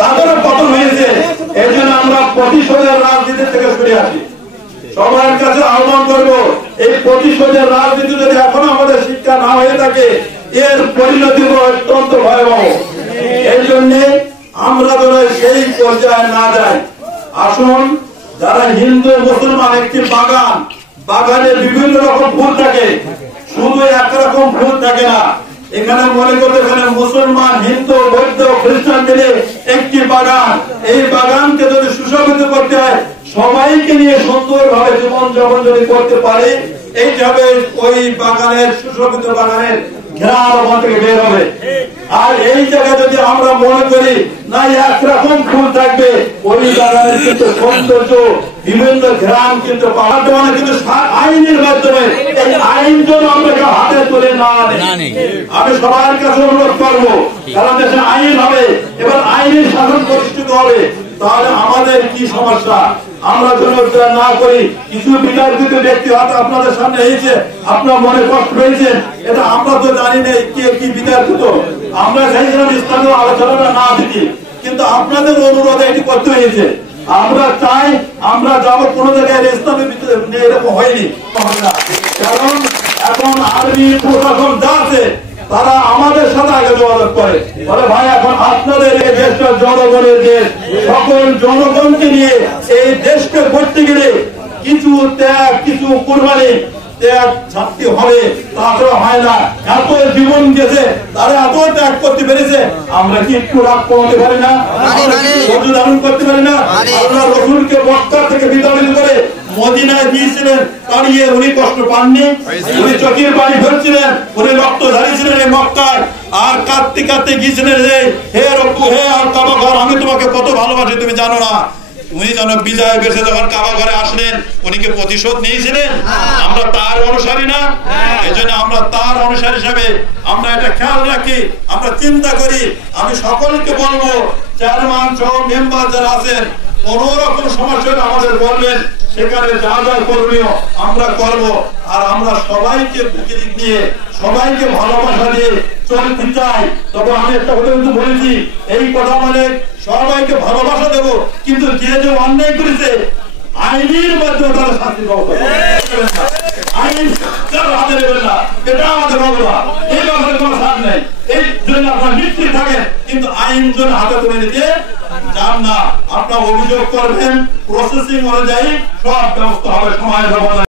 তাদেরও পতন হয়েছে। এই জন্য আমরা প্রতিশোধের রাজনীতি থেকে সরে আসি। সবার কাছে আহ্বান করবো, এই প্রতিশোধের রাজনীতি যদি এখন আমাদের শিক্ষা না হয়ে থাকে, এর পরিণতি অত্যন্ত ভয়াবহ। এই জন্য আমরা যেন সেই পর্যায়ে না যাই। আসুন, যারা হিন্দু মুসলমান, একটি বাগানে বিভিন্ন রকম ফুল থাকে, শুধু একরকম ফুল থাকে না। এখানে মনে করতে এখানে মুসলমান, হিন্দু, বৌদ্ধ, খ্রিস্টান মিলে একটি বাগান। এই বাগানকে যদি সুশোভিত করতে হয়, সবাইকে নিয়ে সুন্দরভাবে জীবন যাপন যদি করতে পারে, এইভাবে ওই বাগানের সুশোভিত বাগানের ঘেরার ওখান থেকে বের হবে। আর এই জায়গায় যদি আমরা মনে করি না একরকম ফুল থাকবে, ওই বাগানের কিন্তু সৌন্দর্য, বিভিন্ন ঘ্রাণ কিন্তু পাওয়া কিন্তু আইনের মাধ্যমে, এই আইন যেন আমরা হাতে তুলে না নেই। আমি সবার কাছে অনুরোধ করবো, কারণ দেশে আইন হবে, এবার আইনের শাসন প্রতিষ্ঠিত হবে। তাহলে আমাদের কি সমস্যা? আমরা যেন না করি। কিছু বিতর্কিত ব্যক্তি হয়তো আপনাদের সামনে এসেছে, আপনার মনে কষ্ট পেয়েছেন, এটা আমরা তো জানি না কে কি বিতর্কিত। আমরা চাইছিলাম ইসলামের আলোচনা না দিতে, কিন্তু আপনাদের অনুরোধে এটি করতে হয়েছে। আমরা চাই আমরা যাবো কোনো জায়গায় ইসলামের এরকম হয়নি, কারণ এখন আর্মি প্রশাসন যা আছে তারা আমাদের সাথে আগে যোগাযোগ করে, বলে ভাই এখন আপনাদের এই দেশটা জনগণের দেশ, সকল জনগণকে নিয়ে এই দেশকে করতে গেলে কিছু ত্যাগ, কিছু কুরবানি ত্যাগ ছাড়তে হবে, তাছাড়া হয় না। এত জীবন গেছে, তারা এত ত্যাগ করতে পেরেছে, আমরা কি একটু রাগ কমাতে পারি না? ধৈর্য ধারণ করতে পারি না? আল্লাহ রসুলকে মক্কা থেকে বিতাড়িত করে মদিনায় দিয়েছিলেন, তাড়িয়ে উনি কষ্ট পাননি? উনি চোখের পানি ফেলছিলেন, উনি রক্ত ঝাড়িয়েছিলেন এই মক্কায়, আর কাঁদতে কাঁদতে গিয়েছিলেন, হে রব্বু, হে আর কাবা ঘর, আমি তোমাকে কত ভালোবাসি তুমি জানো না? উনি যেন বিজয় বেশে যখন কাবা ঘরে আসলেন, উনি কি প্রতিশোধ নিয়েছিলেন? আমরা তার অনুসারী না? এই জন্য আমরা তার অনুসারী হিসাবে আমরা এটা খেয়াল রাখি, আমরা চিন্তা করি। আমি সকলকে বলবো, চেয়ারম্যান সহ মেম্বার যারা আছেন, কোন রকম সমস্যা আমাদের বলবেন, সেখানে যা যা করণীয় আমরা করব। আর আমরা সবাইকে বুকে নিয়ে, সবাইকে ভালোবাসা দিয়ে চলতে চাই। তবে আমি একটা কথা কিন্তু বলেছি, এই কথা মানে সবাইকে ভালোবাসা দেব, কিন্তু যে যে অন্যায় করেছে আইনের মাধ্যমে তারা শাস্তি পাবে। আইন হাতে নেবেন না, এটা আমাদের অপরাধ, এই ব্যাপারে কোনো ছাড় নেই। এই জন্য আপনারা নিশ্চিত থাকেন, কিন্তু আইন জন্য হাতে তুলে নিতে যান না। আপনারা অভিযোগ করবেন, প্রসেসিং অনুযায়ী সব ব্যবস্থা হবে, সময়